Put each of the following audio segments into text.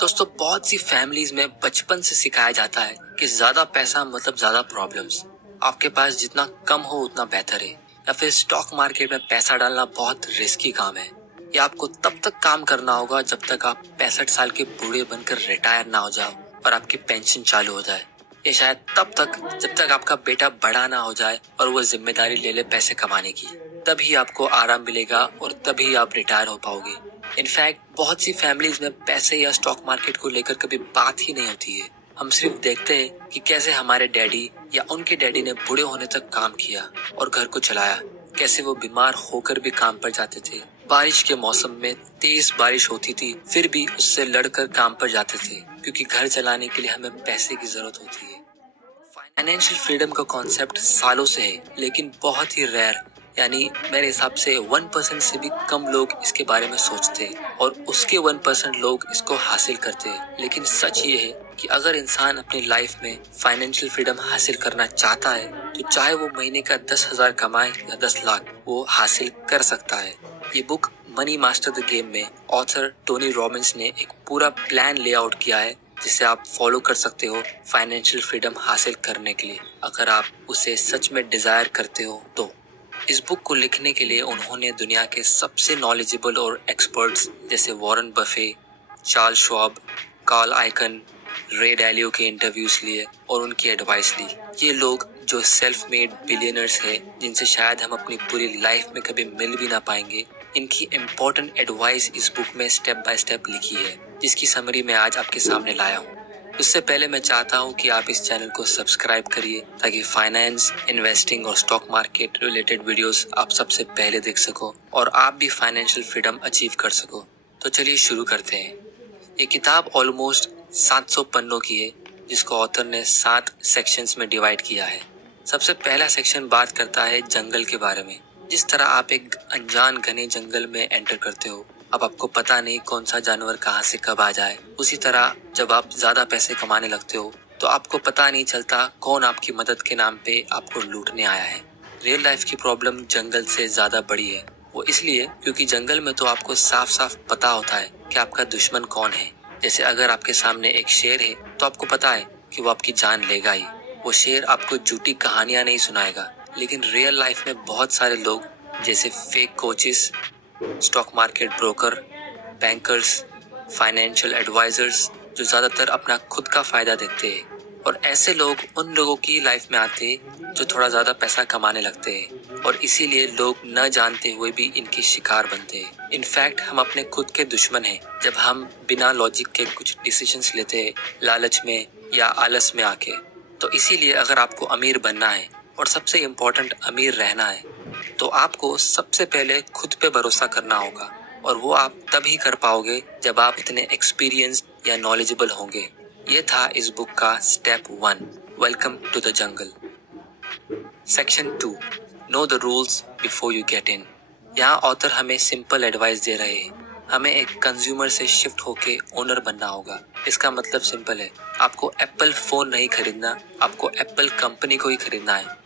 दोस्तों, बहुत सी फैमिलीज में बचपन से सिखाया जाता है कि ज्यादा पैसा मतलब ज्यादा प्रॉब्लम्स। आपके पास जितना कम हो उतना बेहतर है, या फिर स्टॉक मार्केट में पैसा डालना बहुत रिस्की काम है। या आपको तब तक काम करना होगा जब तक आप 65 साल के बूढ़े बनकर रिटायर ना हो जाओ और आपकी पेंशन चालू हो जाए। या शायद तब तक जब तक आपका बेटा बड़ा ना हो जाए और वो जिम्मेदारी ले ले पैसे कमाने की। तभी आपको आराम मिलेगा और तभी आप रिटायर हो पाओगे। इनफैक्ट बहुत सी फैमिलीज में पैसे या स्टॉक मार्केट को लेकर कभी बात ही नहीं होती है। हम सिर्फ देखते हैं कि कैसे हमारे डैडी या उनके डैडी ने बूढ़े होने तक काम किया और घर को चलाया, कैसे वो बीमार होकर भी काम पर जाते थे। बारिश के मौसम में तेज बारिश होती थी, फिर भी उससे लड़कर काम पर जाते थे, क्योंकि घर चलाने के लिए हमें पैसे की जरूरत होती है। फाइनेंशियल फ्रीडम का कॉन्सेप्ट सालों से है, लेकिन बहुत ही रेयर, यानी मेरे हिसाब से 1% से भी कम लोग इसके बारे में सोचते हैं और उसके 1% लोग इसको हासिल करते हैं। लेकिन सच ये है कि अगर इंसान अपनी लाइफ में फाइनेंशियल फ्रीडम हासिल करना चाहता है तो चाहे वो महीने का 10,000 कमाए या 10 लाख, वो हासिल कर सकता है। ये book money master the game में ऑथर टोनी रॉबिन्स ने एक पूरा प्लान लेआउट किया है जिसे आप फॉलो कर सकते हो फाइनेंशियल फ्रीडम हासिल करने के लिए, अगर आप उसे सच में डिजायर करते हो तो। इस बुक को लिखने के लिए उन्होंने दुनिया के सबसे नॉलेजेबल और एक्सपर्ट्स जैसे Warren Buffett, Charles Schwab, Carl Icahn, Ray Dalio के इंटरव्यूज लिए और उनकी एडवाइस ली। ये लोग जो सेल्फ मेड बिलियनर्स हैं, जिनसे शायद हम अपनी पूरी लाइफ में कभी मिल भी ना पाएंगे, इनकी इम्पोर्टेंट एडवाइस इस बुक में स्टेप बाय स्टेप लिखी है, जिसकी समरी मैं आज आपके सामने लाया हूँ। उससे पहले मैं चाहता हूँ कि आप इस चैनल को सब्सक्राइब करिए ताकि फाइनेंस, इन्वेस्टिंग और स्टॉक मार्केट रिलेटेड वीडियोस आप सबसे पहले देख सको और आप भी फाइनेंशियल फ्रीडम अचीव कर सको। तो चलिए शुरू करते हैं। ये किताब ऑलमोस्ट 700 पन्नों की है, जिसको ऑथर ने 7 सेक्शंस में डिवाइड किया है। सबसे पहला सेक्शन बात करता है जंगल के बारे में। जिस तरह आप एक अनजान घने जंगल में एंटर करते हो, अब आपको पता नहीं कौन सा जानवर कहाँ से कब आ जाए। उसी तरह जब आप ज्यादा पैसे कमाने लगते हो तो आपको पता नहीं चलता कौन आपकी मदद के नाम पे आपको लूटने आया है। रियल लाइफ की प्रॉब्लम जंगल से ज्यादा बड़ी है। वो इसलिए क्योंकि जंगल में तो आपको साफ साफ पता होता है कि आपका दुश्मन कौन है। जैसे अगर आपके सामने एक शेर है तो आपको पता है कि वो आपकी जान लेगा ही। वो शेर आपको झूठी कहानियां नहीं सुनाएगा। लेकिन रियल लाइफ में बहुत सारे लोग जैसे fake coaches, stock market broker, bankers, financial advisers, जो ज्यादातर अपना खुद का फायदा देखते हैं, और ऐसे लोग उन लोगों की लाइफ में आते हैं जो थोड़ा ज्यादा पैसा कमाने लगते हैं, और इसीलिए लोग न जानते हुए भी इनके शिकार बनते हैं। इनफैक्ट हम अपने खुद के दुश्मन हैं जब हम बिना लॉजिक के कुछ डिसीजंस लेते हैं, लालच में या आलस में आके। तो इसीलिए अगर आपको अमीर बनना है और सबसे इम्पोर्टेंट अमीर रहना है, तो आपको सबसे पहले खुद पे भरोसा करना होगा, और वो आप तभी कर पाओगे जब आप इतने एक्सपीरियंस या नॉलेजेबल होंगे। ये था इस बुक का step 1, welcome to the jungle. Section 2, know the rules before you get in. यहाँ ऑथर हमें सिंपल एडवाइस दे रहे हैं। हमें एक कंज्यूमर से शिफ्ट होके ओनर बनना होगा। इसका मतलब सिंपल है, आपको एप्पल फोन नहीं खरीदना, आपको एप्पल कंपनी को ही खरीदना है।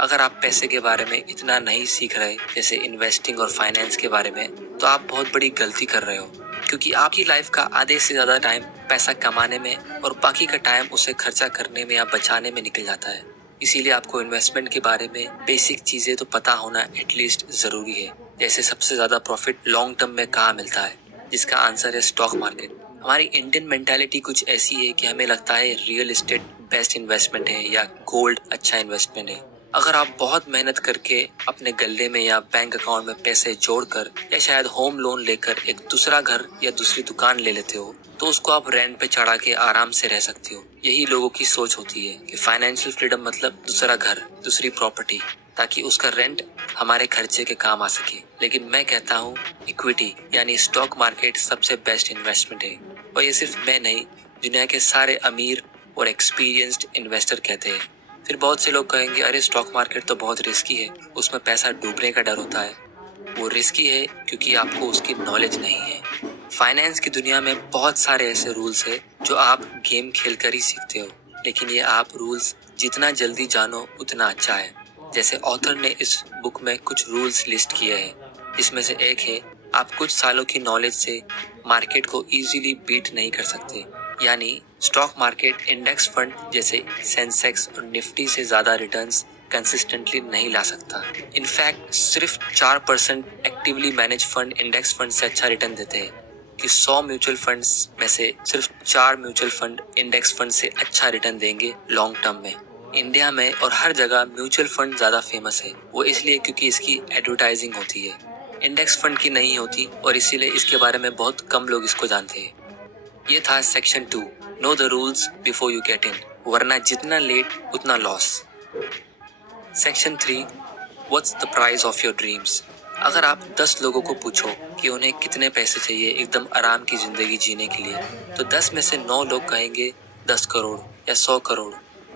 अगर आप पैसे के बारे में इतना नहीं सीख रहे, जैसे इन्वेस्टिंग और फाइनेंस के बारे में, तो आप बहुत बड़ी गलती कर रहे हो, क्योंकि आपकी लाइफ का आधे से ज्यादा टाइम पैसा कमाने में और बाकी का टाइम उसे खर्चा करने में या बचाने में निकल जाता है। इसीलिए आपको इन्वेस्टमेंट के बारे में बेसिक चीजें तो पता होना एटलीस्ट जरूरी है। जैसे सबसे ज्यादा प्रॉफिट लॉन्ग टर्म में कहाँ मिलता है, जिसका आंसर है स्टॉक मार्केट। हमारी इंडियन मेंटालिटी कुछ ऐसी है कि हमें लगता है रियल एस्टेट बेस्ट इन्वेस्टमेंट है या गोल्ड अच्छा इन्वेस्टमेंट है। अगर आप बहुत मेहनत करके अपने गल्ले में या बैंक अकाउंट में पैसे जोड़कर या शायद होम लोन लेकर एक दूसरा घर या दूसरी दुकान ले लेते हो, तो उसको आप रेंट पे चढ़ा के आराम से रह सकते हो। यही लोगों की सोच होती है कि फाइनेंशियल फ्रीडम मतलब दूसरा घर, दूसरी प्रॉपर्टी, ताकि उसका रेंट हमारे खर्चे के काम आ सके। लेकिन मैं कहता हूँ इक्विटी यानी स्टॉक मार्केट सबसे बेस्ट इन्वेस्टमेंट है, और ये सिर्फ मैं नहीं, दुनिया के सारे अमीर और एक्सपीरियंस्ड इन्वेस्टर कहते हैं। फिर बहुत से लोग कहेंगे, अरे स्टॉक मार्केट तो बहुत रिस्की है, उसमें पैसा डूबने का डर होता है। वो रिस्की है क्योंकि आपको उसकी नॉलेज नहीं है। फाइनेंस की दुनिया में बहुत सारे ऐसे रूल्स है जो आप गेम खेलकर ही सीखते हो, लेकिन ये आप रूल्स जितना जल्दी जानो उतना अच्छा है। जैसे ऑथर ने इस बुक में कुछ रूल्स लिस्ट किए हैं, जिसमें से एक है आप कुछ सालों की नॉलेज से मार्केट को इजीली बीट नहीं कर सकते। यानी स्टॉक मार्केट इंडेक्स फंड जैसे सेंसेक्स और निफ्टी से ज्यादा रिटर्न्स कंसिस्टेंटली नहीं ला सकता। इनफैक्ट सिर्फ 4% actively manage fund index fund से अच्छा रिटर्न देते हैं कि 100 म्यूचुअल फंड्स में से सिर्फ 4 म्यूचुअल फंड इंडेक्स फंड से अच्छा रिटर्न देंगे लॉन्ग टर्म में। इंडिया में और हर जगह म्यूचुअल फंड ज्यादा फेमस है, वो इसलिए क्योंकि इसकी एडवर्टाइजिंग होती है, इंडेक्स फंड की नहीं होती और इसीलिए इसके बारे में बहुत कम लोग इसको जानते हैं। ये था section 2, know the rules before you get इन, वरना जितना लेट उतना loss. Section 3, what's the price of your dreams. अगर आप 10 लोगों को पूछो कि उन्हें कितने पैसे चाहिए एकदम आराम की जिंदगी जीने के लिए, तो 10 में से 9 लोग कहेंगे 10 करोड़ या 100 करोड़।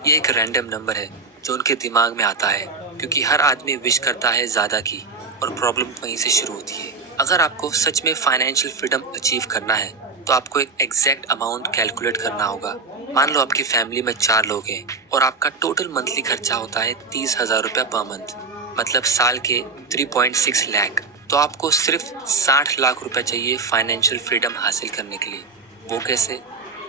ये एक रैंडम नंबर है जो उनके दिमाग में आता है, क्योंकि हर आदमी विश करता है ज्यादा की और प्रॉब्लम वहीं से शुरू होती है। अगर आपको सच में फाइनेंशियल फ्रीडम अचीव करना है तो आपको एक एग्जैक्ट अमाउंट कैलकुलेट करना होगा। मान लो आपकी फैमिली में 4 लोग हैं और आपका टोटल मंथली खर्चा होता है 30,000 रुपया पर मंथ, मतलब साल के 3.6 लाख। तो आपको सिर्फ 60 लाख रुपए चाहिए फाइनेंशियल फ्रीडम हासिल करने के लिए। वो कैसे,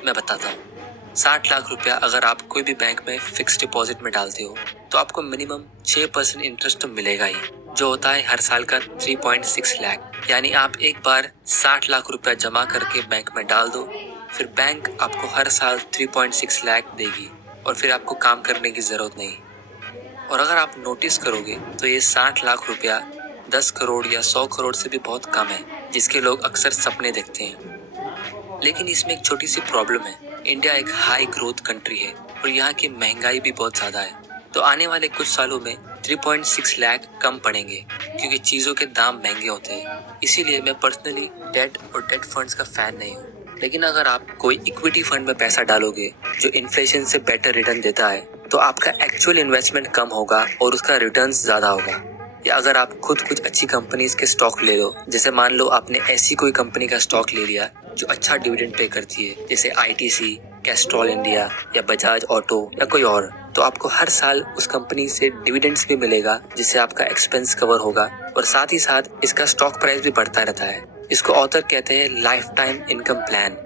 मैं बताता हूँ। 60 लाख रुपया अगर आप कोई भी बैंक में फिक्स डिपॉजिट में डालते हो तो आपको मिनिमम 6% इंटरेस्ट तो मिलेगा ही, जो होता है हर साल का 3.6 लाख। यानी आप एक बार 60 लाख रुपया जमा करके बैंक में डाल दो, फिर बैंक आपको हर साल 3.6 लाख देगी और फिर आपको काम करने की जरूरत नहीं। और अगर आप नोटिस करोगे तो ये 60 लाख रुपया 10 करोड़ या 100 करोड़ से भी बहुत कम है, जिसके लोग अक्सर सपने देखते हैं। लेकिन इसमें एक छोटी सी प्रॉब्लम है। इंडिया एक हाई ग्रोथ कंट्री है और यहाँ की महंगाई भी बहुत ज्यादा है, तो आने वाले कुछ सालों में 3.6 लाख कम पड़ेंगे क्योंकि चीजों के दाम महंगे होते हैं। इसीलिए मैं पर्सनली डेट और डेट फंड्स का फैन नहीं हूँ। लेकिन अगर आप कोई इक्विटी फंड में पैसा डालोगे जो इन्फ्लेशन से बेटर रिटर्न देता है, तो आपका एक्चुअल इन्वेस्टमेंट कम होगा और उसका रिटर्न्स ज्यादा होगा। या अगर आप खुद कुछ अच्छी कंपनीज के स्टॉक ले लो, जैसे मान लो आपने ऐसी कोई कंपनी का स्टॉक ले लिया जो अच्छा डिविडेंड पे करती है, जैसे आईटीसी, कैस्ट्रॉल इंडिया या बजाज ऑटो या कोई और, तो आपको हर साल उस कंपनी से डिविडेंड्स भी मिलेगा, जिससे आपका एक्सपेंस कवर होगा और साथ ही साथ इसका स्टॉक प्राइस भी बढ़ता रहता है। इसको ऑथर कहते हैं लाइफ टाइम इनकम प्लान।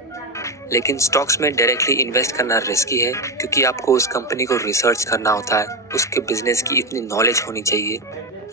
लेकिन स्टॉक्स में डायरेक्टली इन्वेस्ट करना रिस्की है, क्योंकि आपको उस कंपनी को रिसर्च करना होता है, उसके बिजनेस की इतनी नॉलेज होनी चाहिए।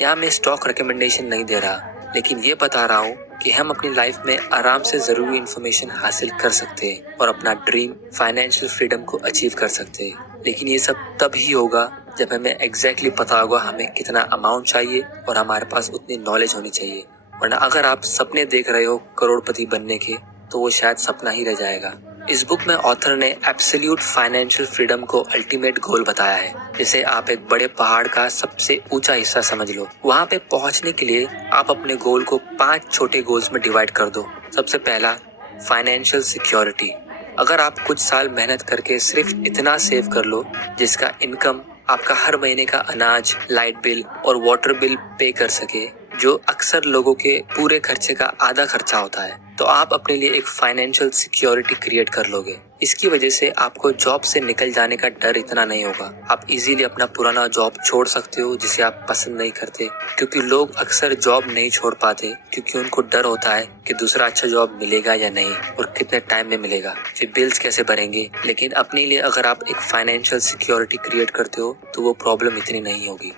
यहाँ मैं स्टॉक रिकमेंडेशन नहीं दे रहा, लेकिन ये बता रहा हूँ कि हम अपनी लाइफ में आराम से जरूरी इन्फॉर्मेशन हासिल कर सकते हैं और अपना ड्रीम फाइनेंशियल फ्रीडम को अचीव कर सकते हैं। लेकिन ये सब तब ही होगा जब हमें एग्जैक्टली पता होगा हमें कितना अमाउंट चाहिए और हमारे पास उतनी नॉलेज होनी चाहिए। वरना अगर आप सपने देख रहे हो करोड़पति बनने के, तो वो शायद सपना ही रह जाएगा। इस बुक में ऑथर ने एब्सोल्यूट फाइनेंशियल फ्रीडम को अल्टीमेट गोल बताया है। जैसे आप एक बड़े पहाड़ का सबसे ऊंचा हिस्सा समझ लो। वहाँ पे पहुँचने के लिए आप अपने गोल को 5 छोटे गोल्स में डिवाइड कर दो। सबसे पहला, फाइनेंशियल सिक्योरिटी। अगर आप कुछ साल मेहनत करके सिर्फ इतना सेव कर लो जिसका इनकम आपका हर महीने का अनाज, लाइट बिल और वाटर बिल पे कर सके, जो अक्सर लोगों के पूरे खर्चे का आधा खर्चा होता है, तो आप अपने लिए एक फाइनेंशियल सिक्योरिटी क्रिएट कर लोगे। इसकी वजह से आपको जॉब से निकल जाने का डर इतना नहीं होगा। आप इजीली अपना पुराना जॉब छोड़ सकते हो जिसे आप पसंद नहीं करते, क्योंकि लोग अक्सर जॉब नहीं छोड़ पाते क्योंकि उनको डर होता है कि दूसरा अच्छा जॉब मिलेगा या नहीं और कितने टाइम में मिलेगा, फिर बिल्स कैसे भरेंगे। लेकिन अपने लिए अगर आप एक फाइनेंशियल सिक्योरिटी क्रिएट करते हो तो वो प्रॉब्लम इतनी नहीं होगी।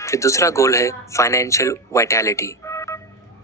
फिर दूसरा गोल है फाइनेंशियल वाइटैलिटी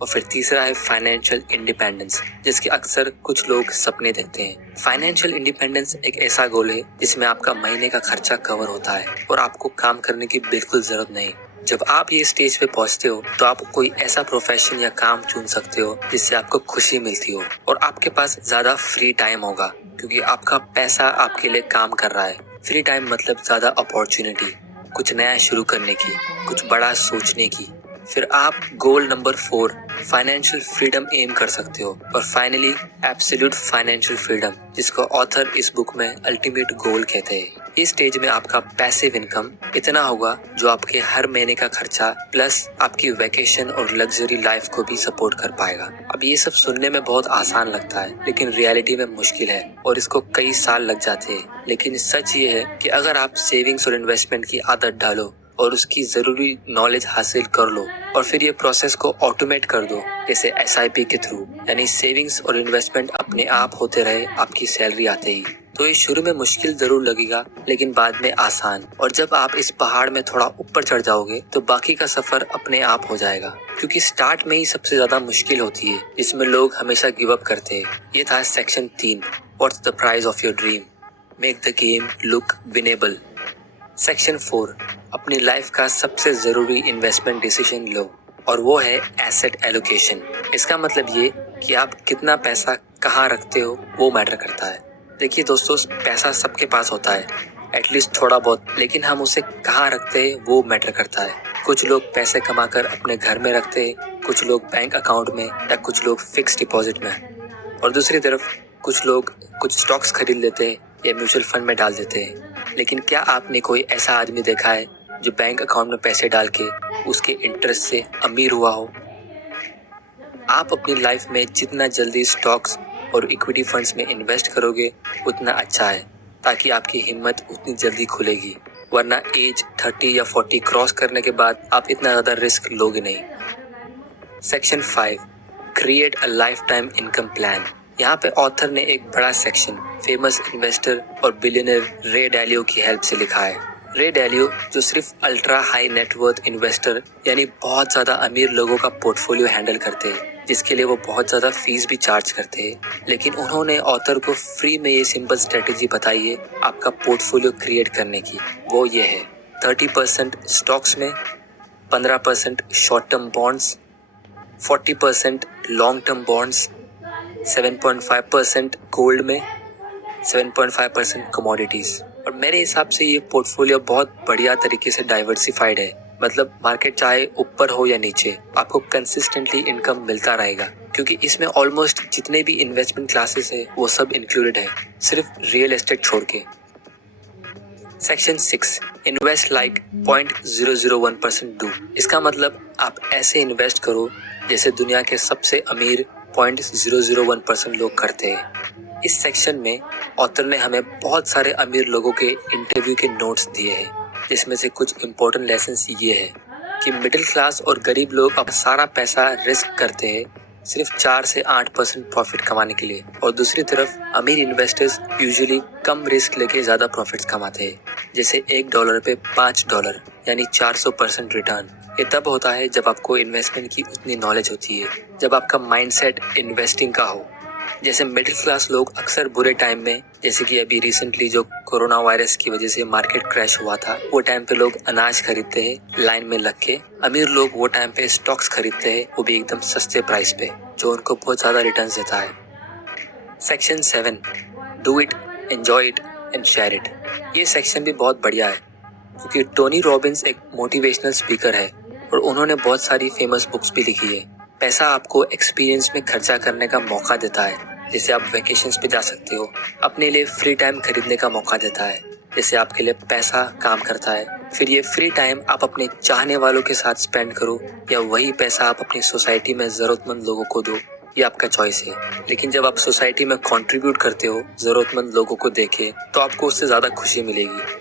और फिर तीसरा है फाइनेंशियल इंडिपेंडेंस, जिसके अक्सर कुछ लोग सपने देखते हैं। फाइनेंशियल इंडिपेंडेंस एक ऐसा गोल है जिसमें आपका महीने का खर्चा कवर होता है और आपको काम करने की बिल्कुल जरूरत नहीं। जब आप ये स्टेज पे पहुंचते हो तो आप कोई ऐसा प्रोफेशन या काम चुन सकते हो जिससे आपको खुशी मिलती हो और आपके पास ज्यादा फ्री टाइम होगा, क्योंकि आपका पैसा आपके लिए काम कर रहा है। फ्री टाइम मतलब ज्यादा अपॉर्चुनिटी, कुछ नया शुरू करने की, कुछ बड़ा सोचने की। फिर आप goal number 4 financial freedom aim कर सकते हो। और फाइनली एब्सोल्यूट फाइनेंशियल फ्रीडम, जिसको ऑथर इस बुक में अल्टीमेट गोल कहते हैं। इस स्टेज में आपका पैसिव इनकम इतना होगा जो आपके हर महीने का खर्चा प्लस आपकी वैकेशन और लग्जरी लाइफ को भी सपोर्ट कर पाएगा। अब ये सब सुनने में बहुत आसान लगता है, लेकिन रियलिटी में मुश्किल है और इसको कई साल लग जाते हैं। लेकिन सच ये है कि अगर आप सेविंग्स और इन्वेस्टमेंट की आदत डालो और उसकी ज़रूरी नॉलेज हासिल कर लो और फिर ये प्रोसेस को ऑटोमेट कर दो, जैसे SIP के थ्रू, यानी सेविंग्स और इन्वेस्टमेंट अपने आप होते रहे आपकी सैलरी आते ही। तो ये शुरू में मुश्किल जरूर लगेगा, लेकिन बाद में आसान, और जब आप इस पहाड़ में थोड़ा ऊपर चढ़ जाओगे तो बाकी का सफर अपने आप हो जाएगा, क्योंकि स्टार्ट में ही सबसे ज्यादा मुश्किल होती है, जिसमें लोग हमेशा गिव अप करते हैं। ये था section 3, what's the price of your dream, make the game look winnable. Section 4, अपनी लाइफ का सबसे जरूरी इन्वेस्टमेंट डिसीजन लो, और वो है एसेट एलोकेशन। इसका मतलब ये कि आप कितना पैसा कहाँ रखते हो वो मैटर करता है। देखिए दोस्तों, पैसा सबके पास होता है, एटलीस्ट थोड़ा बहुत, लेकिन हम उसे कहाँ रखते हैं वो मैटर करता है। कुछ लोग पैसे कमाकर अपने घर में रखते हैं, कुछ लोग बैंक अकाउंट में, या कुछ लोग फिक्स डिपॉजिट में, और दूसरी तरफ कुछ लोग कुछ स्टॉक्स खरीद लेते हैं या म्यूचुअल फंड में डाल देते हैं। लेकिन क्या आपने कोई ऐसा आदमी देखा है जो बैंक अकाउंट में पैसे डाल के उसके इंटरेस्ट से अमीर हुआ हो? आप अपनी लाइफ में जितना जल्दी स्टॉक्स और इक्विटी फंड्स में इन्वेस्ट करोगे उतना अच्छा है, ताकि आपकी हिम्मत उतनी जल्दी खुलेगी, वरना एज 30 या 40 क्रॉस करने के बाद आप इतना ज़्यादा रिस्क लोगे नहीं। Section 5, create a life time income plan. यहाँ पे ऑथर ने एक बड़ा सेक्शन फेमस इन्वेस्टर और बिलियनर रे डालियो की हेल्प से लिखा है। रे डालियो जो सिर्फ अल्ट्रा हाई नेटवर्थ इन्वेस्टर यानी बहुत ज़्यादा अमीर लोगों का पोर्टफोलियो हैंडल करते हैं, जिसके लिए वो बहुत ज़्यादा फीस भी चार्ज करते हैं, लेकिन उन्होंने ऑथर को फ्री में ये सिंपल स्ट्रेटेजी बताई है आपका पोर्टफोलियो क्रिएट करने की। वो ये है 30% स्टॉक्स में, 15% short term bonds, 40% long term bonds, 7.5% gold में, 7.5% कमोडिटीज। और मेरे हिसाब से ये पोर्टफोलियो बहुत बढ़िया तरीके से डाइवर्सिफाइड है, मतलब मार्केट चाहे ऊपर हो या नीचे, आपको कंसिस्टेंटली इनकम मिलता रहेगा, क्योंकि इसमें ऑलमोस्ट जितने भी इन्वेस्टमेंट क्लासेस है वो सब इंक्लूडेड है, सिर्फ रियल एस्टेट छोड़ के। Section 6, invest like 0.001% do. इसका मतलब आप ऐसे इन्वेस्ट करो जैसे दुनिया के सबसे अमीर 0.001% लोग करते हैं। इस सेक्शन में ऑथर ने हमें बहुत सारे अमीर लोगों के इंटरव्यू के नोट्स दिए हैं, जिसमें से कुछ इम्पोर्टेंट लेसन्स ये है कि मिडिल क्लास और गरीब लोग अपना सारा पैसा रिस्क करते हैं सिर्फ 4 से 8% प्रॉफिट कमाने के लिए, और दूसरी तरफ अमीर इन्वेस्टर्स यूजुअली कम रिस्क लेके ज्यादा प्रॉफिट्स कमाते हैं, जैसे $1 पे $5 यानी 400% रिटर्न। ये तब होता है जब आपको इन्वेस्टमेंट की उतनी नॉलेज होती है, जब आपका माइंडसेट इन्वेस्टिंग का हो। जैसे मिडिल क्लास लोग अक्सर बुरे टाइम में, जैसे कि अभी रिसेंटली जो कोरोना वायरस की वजह से मार्केट क्रैश हुआ था, वो टाइम पे लोग अनाज खरीदते हैं लाइन में लग के। अमीर लोग वो टाइम पे स्टॉक्स खरीदते हैं, वो भी एकदम सस्ते प्राइस पे, जो उनको बहुत ज्यादा रिटर्न देता है। Section 7, do it, enjoy it and share it. ये सेक्शन भी बहुत बढ़िया है, क्योंकि टोनी रॉबिन्स एक मोटिवेशनल स्पीकर है और उन्होंने बहुत सारी फेमस बुक्स भी लिखी है। पैसा आपको एक्सपीरियंस में खर्चा करने का मौका देता है, जैसे आप वेकेशंस पे जा सकते हो। अपने लिए फ्री टाइम खरीदने का मौका देता है, जैसे आपके लिए पैसा काम करता है। फिर ये फ्री टाइम आप अपने चाहने वालों के साथ स्पेंड करो, या वही पैसा आप अपनी सोसाइटी में जरूरतमंद लोगों को दो, ये आपका चॉइस है। लेकिन जब आप सोसाइटी में कंट्रीब्यूट करते हो जरूरतमंद लोगों को देके, तो आपको उससे ज्यादा खुशी मिलेगी।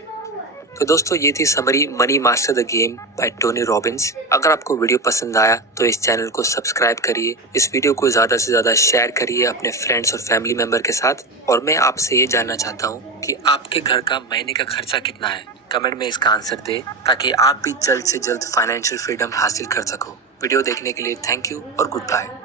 तो दोस्तों, ये थी summary money master the game by Tony Robbins. अगर आपको वीडियो पसंद आया तो इस चैनल को सब्सक्राइब करिए, इस वीडियो को ज्यादा से ज्यादा शेयर करिए अपने फ्रेंड्स और फैमिली मेंबर के साथ। और मैं आपसे ये जानना चाहता हूँ कि आपके घर का महीने का खर्चा कितना है। कमेंट में इसका आंसर दे, ताकि आप भी जल्द से जल्द फाइनेंशियल फ्रीडम हासिल कर सको। वीडियो देखने के लिए थैंक यू और गुड बाय।